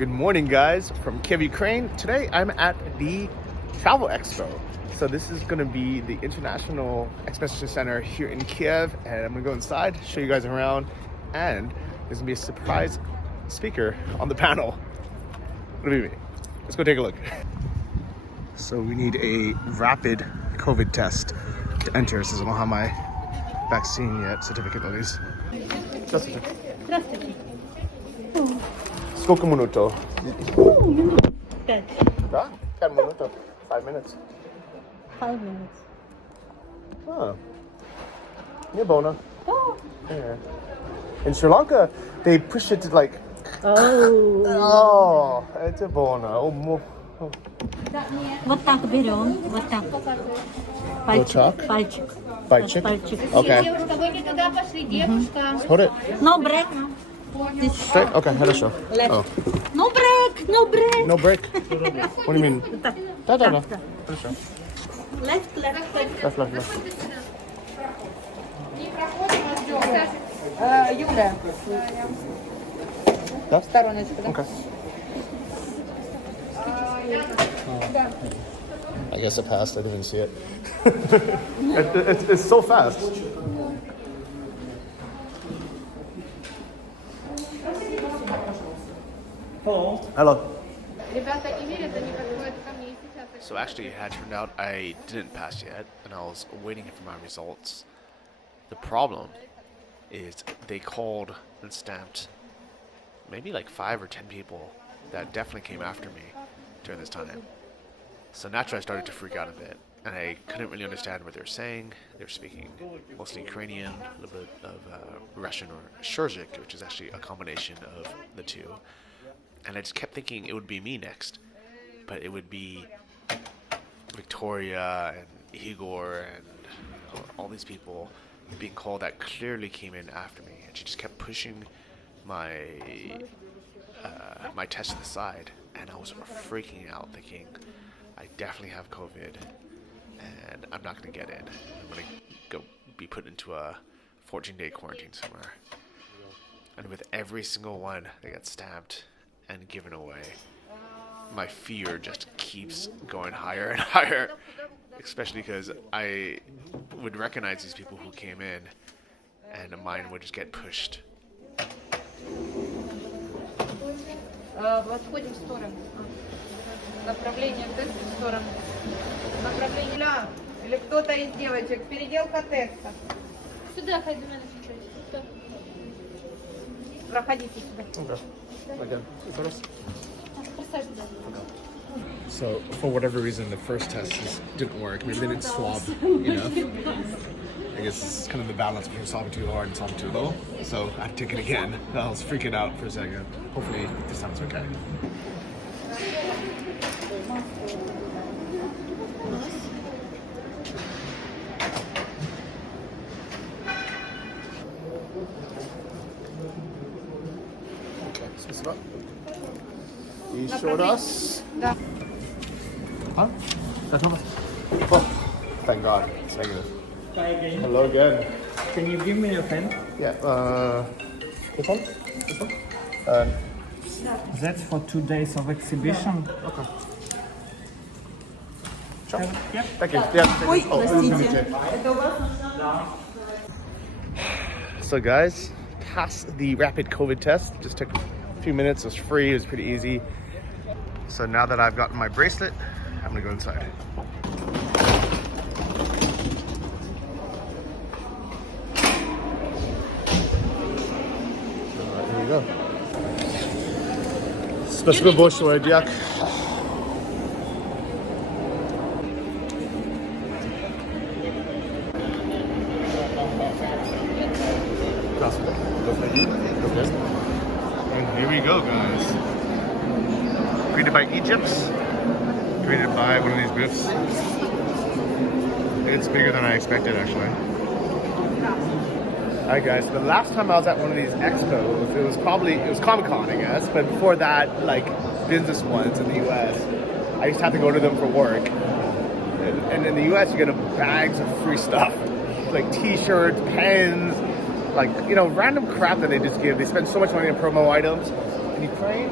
Good morning, guys, from Kyiv, Ukraine. Today I'm at the Travel Expo. So this is going to be the International Exposition Center here in Kyiv, and I'm going to go inside, show you guys around, and there's going to be a surprise speaker on the panel. It'll be me. Let's go take a look. So we need a rapid COVID test to enter, since I don't have my vaccine yet, certificate at least. Здравствуйте. Здравствуйте. Сколько минут? Минут 5. Да? 5 minutes. 5 minutes. 5 minutes. Oh. Yeah, Bona. Oh. Yeah. In Sri Lanka, they push it to like. Oh. Oh, это Bona. Oh, Вот так берем. Вот так. Вот так? Пальчик. Пальчик? Пальчик. Okay. Девушка, вы не туда пошли, девушка. Hold it. No break. Straight? Okay, хорошо. Left. Oh. No break. No break. No break? What do you mean? Так. Да. Так. Хорошо. Left, left, left. Left. Не проходим, а ждем. Юля, Да? в стороночку, да? Okay. I guess it passed. I didn't even see it. It's so fast. Hello. Ребята не верят, они подходят ко мне и сейчас. So actually, it had turned out I didn't pass yet, and I was waiting for my results. The problem is they called and stamped maybe like 5 or 10 people that definitely came after me during this time. So naturally, I started to freak out a bit, and I couldn't really understand what they were saying. They were speaking mostly Ukrainian, a little bit of Russian or Shurzik, which is actually a combination of the two. And I just kept thinking it would be me next, but it would be Victoria and Igor and all these people being called that clearly came in after me, and she just kept pushing my my test to the side, and I was freaking out, thinking I definitely have COVID, and I'm not going to get in. I'm going to go be put into a 14-day quarantine somewhere. And with every single one that got stamped and given away, my fear just keeps going higher and higher, especially because I would recognize these people who came in, and mine would just get pushed. Отходим в сторону. Направление теста в сторону. Направление. Ля, или кто-то из девочек. Переделка теста. Сюда, хай до мене чуть-чуть. Проходите сюда. Okay. Again. Присаджуйся. So, for whatever reason, the first test didn't work. Maybe they didn't swab enough. I guess it's kind of the balance between swabbing too hard and swabbing too little. So, I had to take it again. I was freaking out for a second. Hopefully, this time's okay. Okay, спасибо. Еще раз. Да. Huh? Oh, thank God. It's negative. Try again. Hello again. Can you give me a pen? Yeah, this one? This one? That's for 2 days of exhibition. Okay. Sure. Yeah. Thank you. Yeah. So guys, passed the rapid COVID test. Just took a few minutes. It was free. It was pretty easy. So now that I've gotten my bracelet, I'm gonna go inside. Here we go. Спасибо большое, Дяк. Okay. And here we go, guys. Created by Egypt. Created by one of these booths. It's bigger than I expected, actually. Alright guys, the last time I was at one of these expos, it was Comic-Con, I guess, but before that, like business ones in the US, I used to have to go to them for work. And in the US, you get bags of free stuff, like t-shirts, pens, like, you know, random crap that they just give. They spend so much money on promo items. In Ukraine,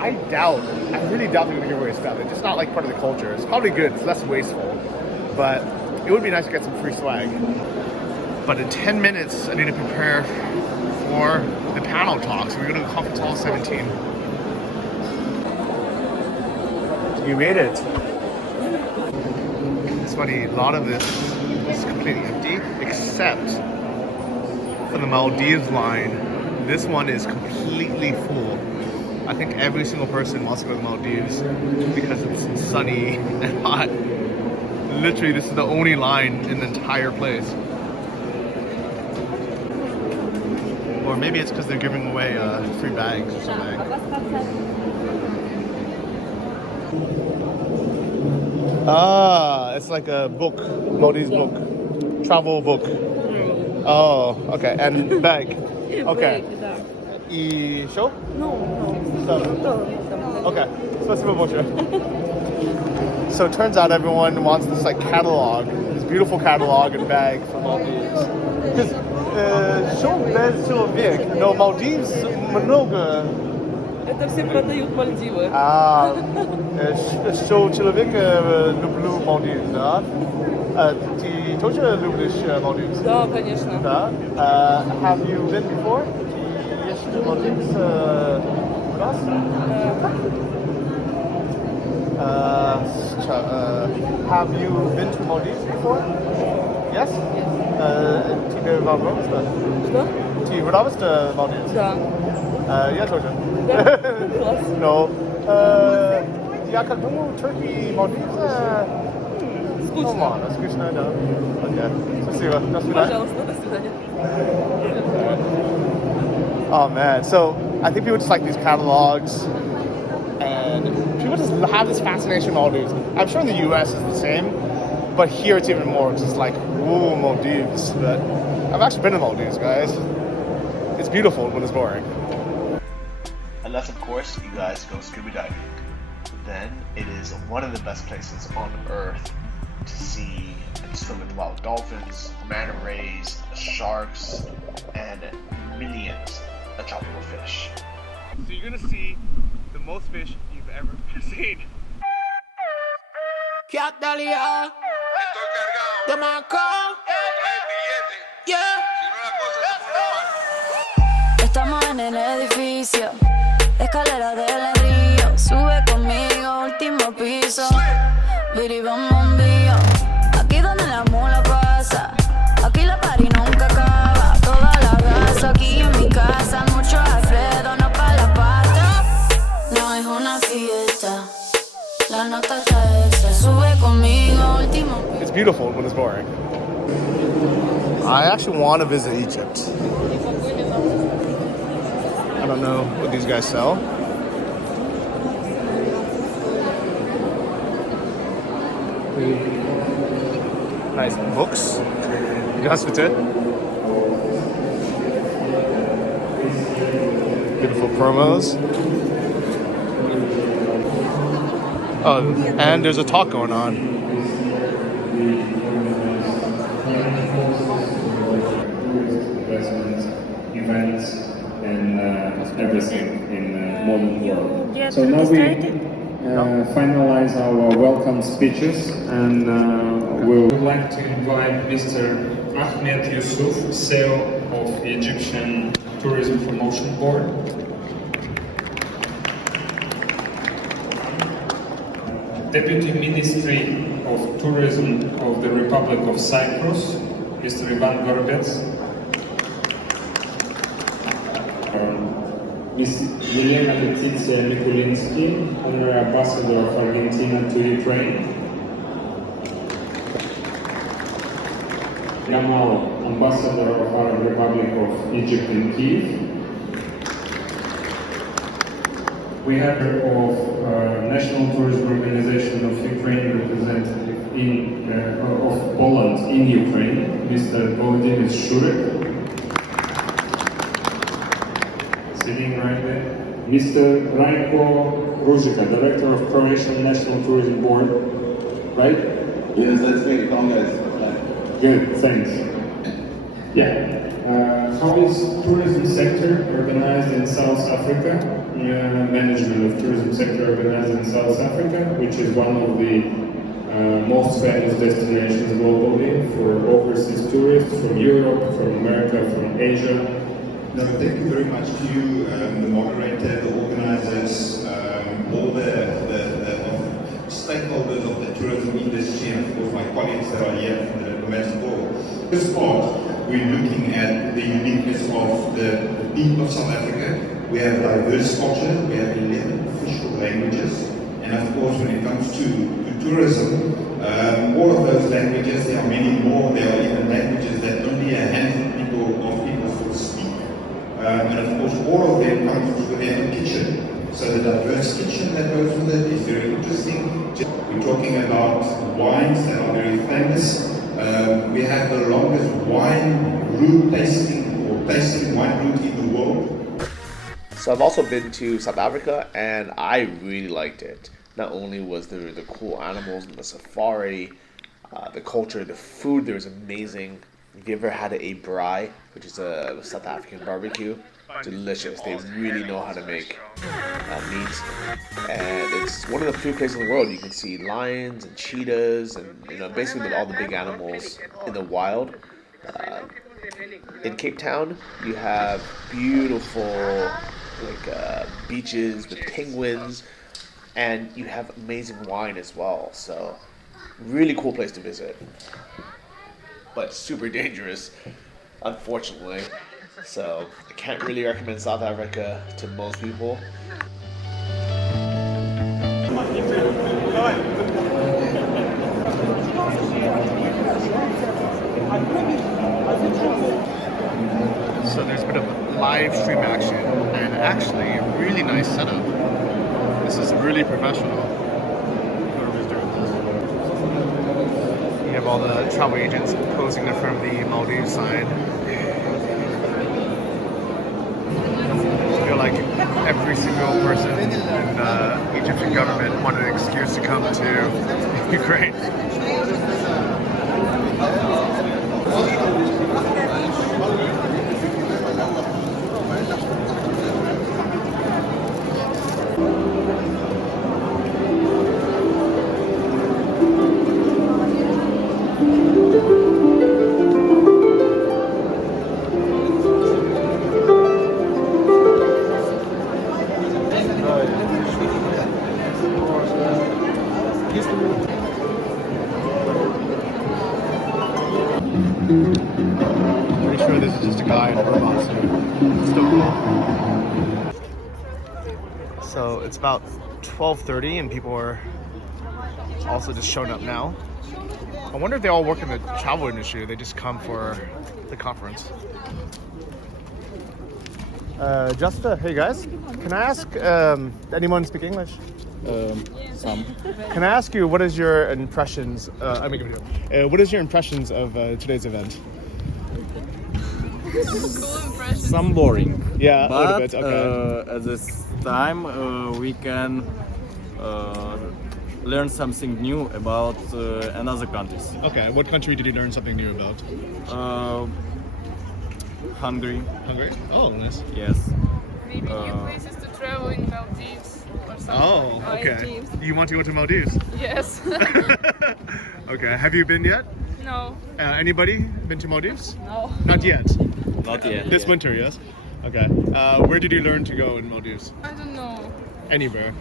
I really doubt they're gonna give away stuff. It's just not like part of the culture. It's probably good. It's less wasteful, but it would be nice to get some free swag. But in 10 minutes, I need to prepare for the panel talks. We're going to conference hall 17. You made it. It's funny, a lot of this is completely empty, except for the Maldives line. This one is completely full. I think every single person wants to go to the Maldives because it's sunny and hot. Literally, this is the only line in the entire place. Or maybe it's because they're giving away free bags or something. Ah, it's like a book, Maldives book, travel book. Oh, okay, and bag. Okay. И show? No. Okay. Спасибо большое. So it turns out everyone wants this like catalog, this beautiful catalog and bag for Maldives. Because show без человек, но Maldives много. Это все продают Мальдивы. А, show человека люблю Maldives, да? Ты тоже любишь Maldives? Да, конечно. Да? Have you been before? Есть Maldives раз? Have you been to Maldives before? Yes? Тебе понравилось? Что? Тебе нравилось Maldives? Да. Я тоже. Да? Класс. Но я как думал, Turkey, Maldives Скучно. нормально, скучно, да. Окей. Спасибо. До свидания. Пожалуйста, до свидания. Oh man, so I think people just like these catalogs, and people just have this fascination with Maldives. I'm sure in the US it's the same, but here it's even more. It's just like, ooh, Maldives. But I've actually been to Maldives, guys. It's beautiful, but it's boring. Unless, of course, you guys go scuba diving. Then it is one of the best places on earth to see and swim with wild dolphins, manta rays, sharks, and millions of tropical fish. So you're gonna see the most fish you've ever seen. Estamos en el edificio, escalera del río. Sube conmigo, último piso. Viribam bombío. Aquí donde la mula pasa. Aquí la party nunca acaba. Toda la raza aquí en mi casa. Mucho Alfredo, no pa' la pata. No es una fiesta. La nota está extra. Sube conmigo, último piso. It's beautiful, but it's boring. I actually want to visit Egypt. I don't know what these guys sell. Nice books. Здравствуйте. Beautiful promos. Oh, and there's a talk going on. Investments, events, and everything in modern world. So now we finalize our welcome speeches, and we would like to invite Mr. Ahmed Yusuf, CEO of the Egyptian Tourism Promotion Board. Deputy Ministry of Tourism of the Republic of Cyprus, Mr. Ivan Gorbets. Ms. Elena Letizia Mikulinsky, Honorary Ambassador of Argentina to Ukraine. Gamal, Ambassador of Arab Republic of Egypt in Kyiv. We have of National Tourism Organization of Ukraine representative of Poland in Ukraine, Mr. Volodymyr Shurek. Sitting right there. Mr. Rajko Ruzika, Director of Croatian National Tourism Board, right? Yes, that's me, Congress. Good, thanks. Yeah. How is tourism sector organized in South Africa? management of tourism sector organized in South Africa, which is one of the most famous destinations globally for overseas tourists from Europe, from America, from Asia. No, thank you very much to you, the moderator, the organizers, all the stakeholders of the tourism industry, and of course my colleagues that are here from the diplomatic corps. This part, we're looking at the uniqueness of the people of South Africa. We have diverse culture, we have 11 official languages, and of course when it comes to tourism, all of those languages, there are many more, there are even languages that only a handful of people speak. And of course all of them comes within a kitchen. So the diverse kitchen that goes with it is very interesting. We're talking about wines that are very famous. We have the longest wine route tasting or tasting wine route in the world. So I've also been to South Africa, and I really liked it. Not only was there the cool animals and the safari, the culture, the food there was amazing. If you ever had a braai, which is a South African barbecue, delicious. They really know how to make meat, and it's one of the few places in the world you can see lions and cheetahs and basically all the big animals in the wild. In Cape Town, you have beautiful beaches with penguins, and you have amazing wine as well. So, really cool place to visit, but super dangerous, unfortunately. So I can't really recommend South Africa to most people. So there's a bit of live stream action, and actually a really nice setup. This is really professional. Whoever's doing this. You have all the travel agents posing there from the Maldives side. Like every single person in the Egyptian government wanted an excuse to come to Ukraine. Pretty sure this is just a guy in a robot suit. It's still cool. So it's about 12:30 and people are also just showing up now. I wonder if they all work in the travel industry or they just come for the conference. Hey guys, can I ask, anyone speak English? Some. Can I ask you, what is your impressions? What is your impressions of today's event? Cool impression. Some boring. Yeah, but, a little bit. Okay. At this time, we can learn something new about another countries. Okay. What country did you learn something new about? Hungary. Hungary. Oh, nice. Yes. Maybe new places to travel in Maldives or something. Oh, okay. You want to go to Maldives? Yes. Okay. Have you been yet? No. Anybody been to Maldives? No. Not yet. Not yet. This winter, yes. Okay. Where did you learn to go in Maldives? I don't know. Anywhere.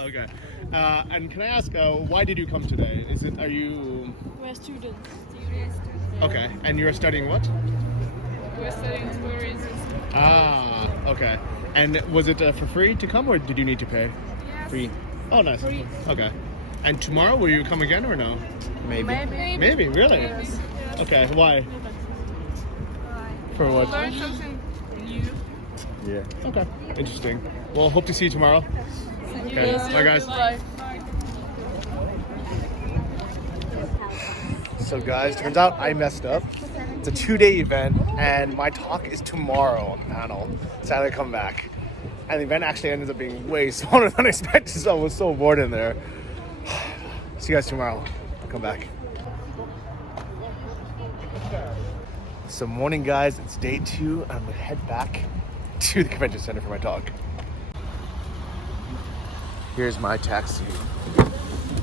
Okay. And can I ask, why did you come today? Are you? We're students. Okay. And you're studying what? We're studying tourism. Ah. Okay. And was it for free to come, or did you need to pay? Yes. Free. Oh, nice. Free. Okay. And tomorrow, will you come again or no? Maybe. Maybe. Really? Yes. Okay. Why? For what? Learn something new. Yeah. Okay. Interesting. Well, hope to see you tomorrow. Okay. Yes. Bye, guys. Bye. So guys, turns out I messed up. It's a 2-day event and my talk is tomorrow on the panel. So I had to come back. And the event actually ended up being way smaller than I expected, so I was so bored in there. See you guys tomorrow. I'll come back. So morning guys, it's day 2. I'm gonna head back to the convention center for my talk. Here's my taxi.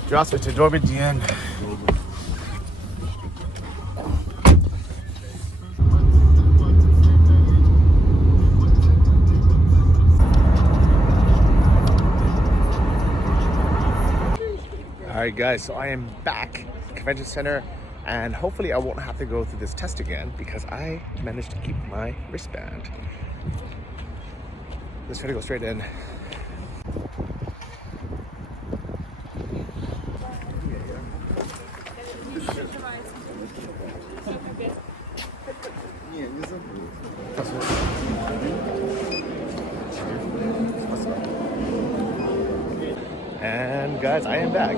Здравствуйте, добрый день. Alright guys, so I am back at the convention center and hopefully I won't have to go through this test again because I managed to keep my wristband. Let's try to go straight in. And guys, I am back.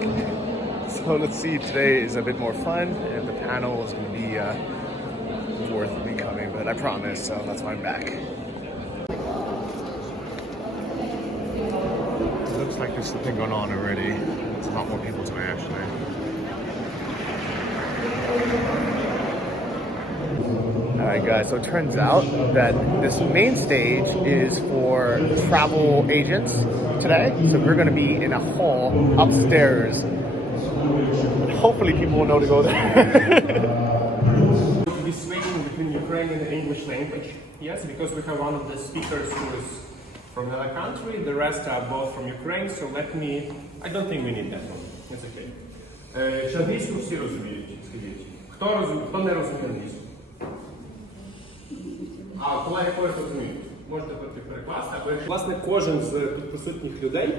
So let's see, today is a bit more fun and the panel is going to be worth me coming, but I promise, so that's why I'm back. It looks like there's something going on already. There's a lot more people today actually. Alright guys, so it turns out that this main stage is for travel agents today. So we're going to be in a hall upstairs. Hopefully people will know to go there. To be switching between Ukrainian and English language, yes, because we have one of the speakers who is from another country, the rest are both from Ukraine, so I don't think we need that one. It's okay. Чи англійську всі розуміють? Скажіть. Хто не розуміє англійську? А колеги когось розуміють? Можете перекласти. Власне, кожен з тут присутніх людей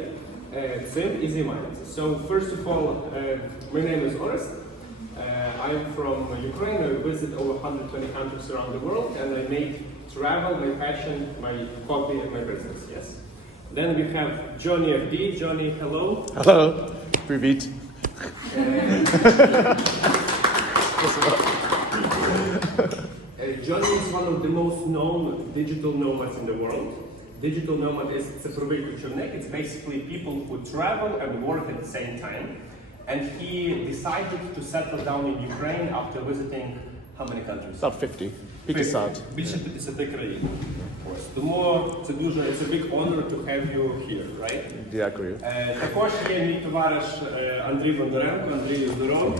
цим і займається. So, first of all, my name is Orest. I'm from Ukraine. I visit over 120 countries around the world, and I make travel my passion, my hobby, and my business. Yes. Then we have Johnny FD. Johnny, hello. Hello. Привіт. Johnny is one of the most known digital nomads in the world. Digital nomad is цифровий кочівник. It's basically people who travel and work at the same time. And he decided to settle down in Ukraine after visiting how many countries? About 50. 50. Більше 50 країн. Тому це дуже, it's a big honor to have you here, right? Дякую. Також є мій товариш Андрій Бондаренко. Андрій, здорово.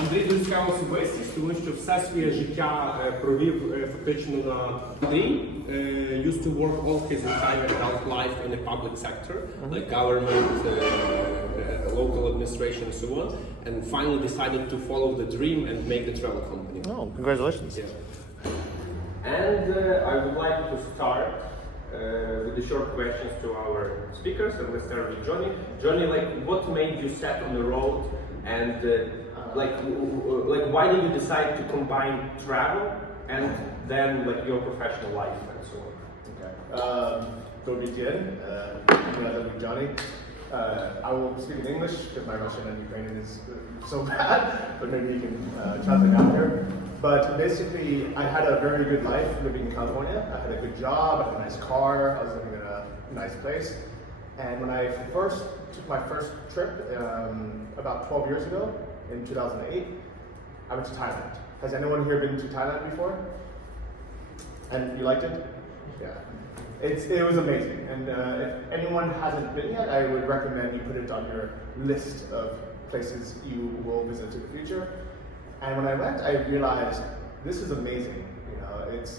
Андрій дуже цікава особистість, тому що все своє життя провів фактично на Андрій. Used to work all his entire adult life in the public sector, like government, local administration and so on, and finally decided to follow the dream and make the travel company. Oh, congratulations. Yeah. And I would like to start with the short questions to our speakers, and let's start with Johnny. Johnny, like, what made you set on the road, and like why did you decide to combine travel and then like your professional life and so on? Okay. Добрый день. My name is Johnny. I will speak in English because my Russian and Ukrainian is so bad, but maybe you can translate out here. But basically, I had a very good life living in California. I had a good job, I had a nice car, I was living in a nice place. And when I first took my first trip about 12 years ago, in 2008, I went to Thailand. Has anyone here been to Thailand before? And you liked it? Yeah. It was amazing. And if anyone hasn't been yet, I would recommend you put it on your list of places you will visit in the future. And when I went, I realized this is amazing. You know, it's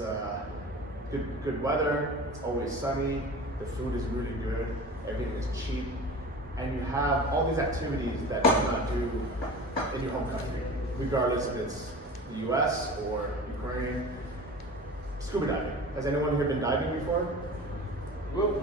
good weather, it's always sunny, the food is really good, everything is cheap. And you have all these activities that you cannot do in your home country, regardless if it's the US or Ukraine. Scuba diving. Has anyone here been diving before? Whoop.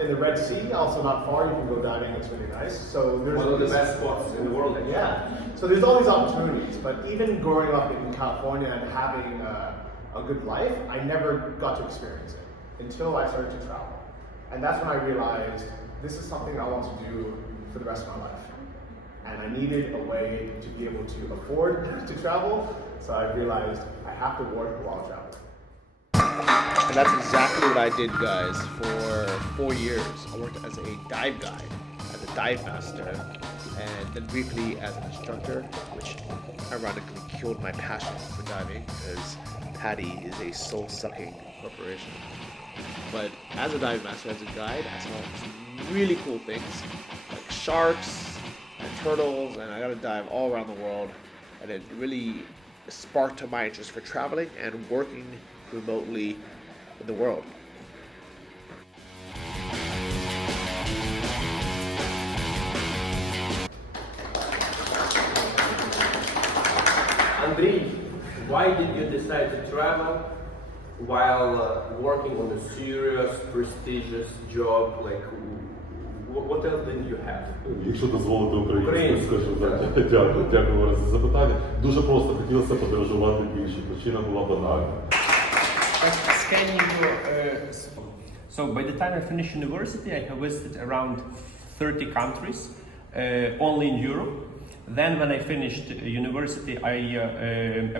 In the Red Sea, also not far, you can go diving, it's really nice. So there's one of the best spots in the world. Yeah. So there's all these opportunities, but even growing up in California and having a good life, I never got to experience it until I started to travel. And that's when I realized this is something I want to do for the rest of my life. And I needed a way to be able to afford to travel, so I realized I have to work while traveling. And that's exactly what I did, guys, for 4 years. I worked as a dive guide, as a dive master, and then briefly as an instructor, which ironically killed my passion for diving, because PADI is a soul-sucking corporation. But as a dive master, as a guide, I saw some really cool things, like sharks and turtles, and I got to dive all around the world, and it really sparked my interest for traveling and working remotely in the world. Andrei, why did you decide to travel while working on a serious, prestigious job? Like, what else did you have? Якщо дозволите українською, скажу, дякую вам за запитання. Дуже просто хотілося подорожувати більше. Причина була банальна. So by the time I finished university, I have visited around 30 countries, only in Europe. Then when I finished university, I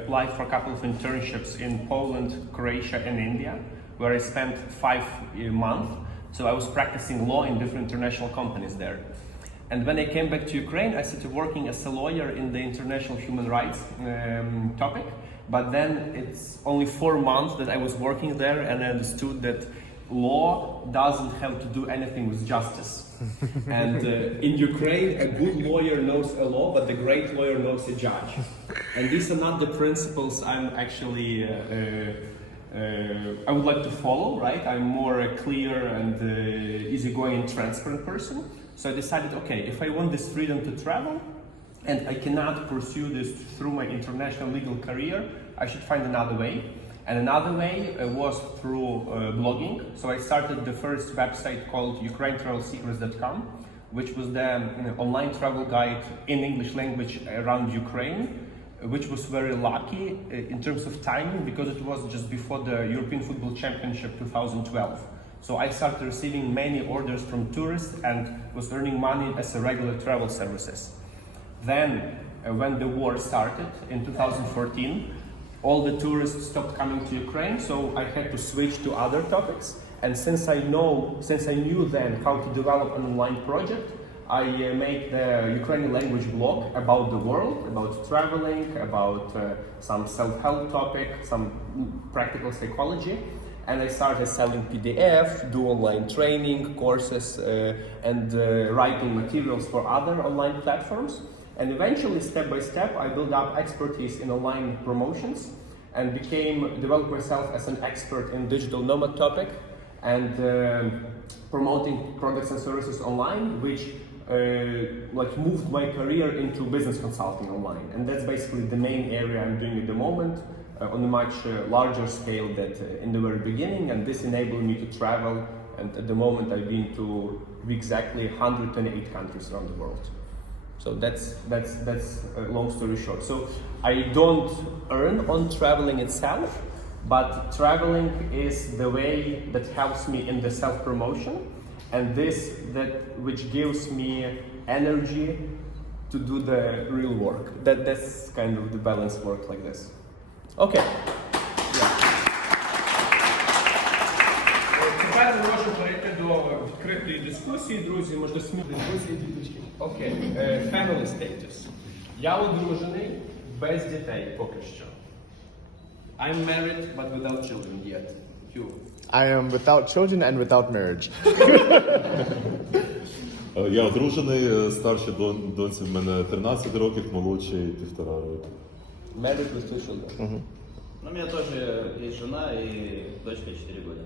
applied for a couple of internships in Poland, Croatia and India, where I spent 5 months. So I was practicing law in different international companies there. And when I came back to Ukraine, I started working as a lawyer in the international human rights topic. But then it's only 4 months that I was working there, and I understood that law doesn't have to do anything with justice. And in Ukraine, a good lawyer knows a law, but the great lawyer knows a judge. And these are not the principles I'm actually I would like to follow, right? I'm more a clear and easygoing and transparent person. So I decided, okay, if I want this freedom to travel, and I cannot pursue this through my international legal career, I should find another way. And another way was through blogging. So I started the first website called ukrainetravelsecrets.com, which was the online travel guide in English language around Ukraine, which was very lucky in terms of timing, because it was just before the European Football Championship 2012. So I started receiving many orders from tourists and was earning money as a regular travel services. Then, when the war started in 2014, all the tourists stopped coming to Ukraine, so I had to switch to other topics. And since I knew then how to develop an online project, I made the Ukrainian language blog about the world, about traveling, about some self-help topic, some practical psychology. And I started selling PDF, do online training, courses, and writing materials for other online platforms. And eventually, step by step, I built up expertise in online promotions and developed myself as an expert in digital nomad topic and promoting products and services online, which moved my career into business consulting online. And that's basically the main area I'm doing at the moment, on a much larger scale than in the very beginning. And this enabled me to travel. And at the moment, I've been to exactly 128 countries around the world. So that's a long story short. So I don't earn on traveling itself, but traveling is the way that helps me in the self-promotion, and which gives me energy to do the real work. That's kind of the balanced work like this. Okay. Тепер ми можемо перейти до відкритої дискусії, друзі, можна сміти. Друзі, діточки. Окей, family status. Я одружений, без дітей поки що. I'm married, but without children yet. You? I am without children and without marriage. Я одружений, старший доньці в мене 13 років, молодший 1,5 роки. Married with 2 children. У меня тоже есть жена и дочка 4 года.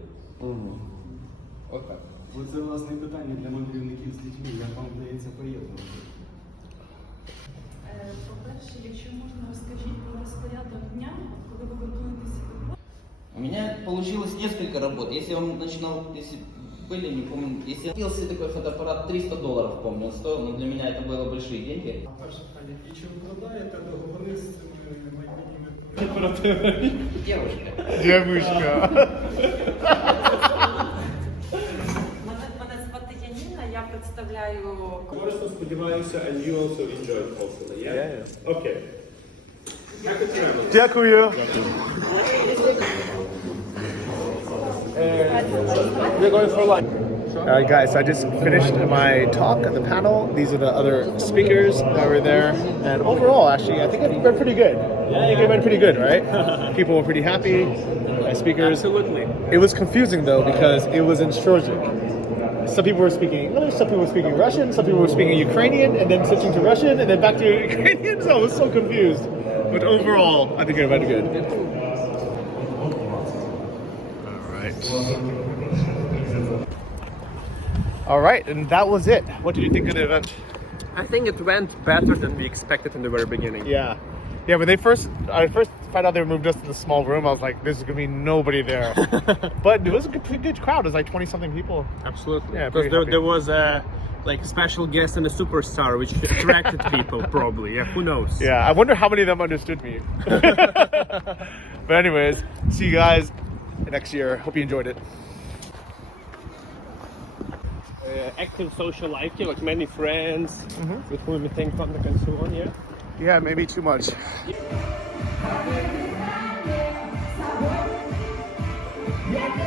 Вот так. Це, власне, питання для мандрівників з дітьми. Як вам вдається поєднувати? По-перше, якщо можна, розкажіть про розпорядок дня, коли ви готуєтеся до роботи. У меня получилось несколько работ. Если он начинал, если были, не помню, если я купил себе такой фотоаппарат, $300, помню, он стоил, но для меня это было большие деньги. Перше питання, і чи викладаєте договори з цими майбутніми Девушка. Девушка. Мене звати Яніна, я представляю... Корисно, сподіваюся, and you also enjoyed hopefully, yeah? Yeah. Okay. Дякую. We're going for lunch. All right, guys, so I just finished my talk at the panel. These are the other speakers that were there. And overall, actually, I think it went pretty good. I think it went pretty good, right? People were pretty happy. My speakers. Absolutely. It was confusing, though, because it was in Shorzic. Some people were speaking English, some people were speaking Russian, some people were speaking Ukrainian, and then switching to Russian, and then back to Ukrainian. So I was so confused. But overall, I think it went good. All right, and that was it. What did you think of the event? I think it went better than we expected in the very beginning. Yeah. Yeah, when I first found out they moved us to the small room, I was like, there's going to be nobody there. But it was a pretty good crowd. It was like 20-something people. Absolutely. Yeah, because there was a special guest and a superstar, which attracted people, probably. Yeah, who knows? Yeah, I wonder how many of them understood me. But anyways, see you guys next year. Hope you enjoyed it. Active social life, like many friends with whom we think contact and so on, yeah? Yeah, maybe too much. Yeah.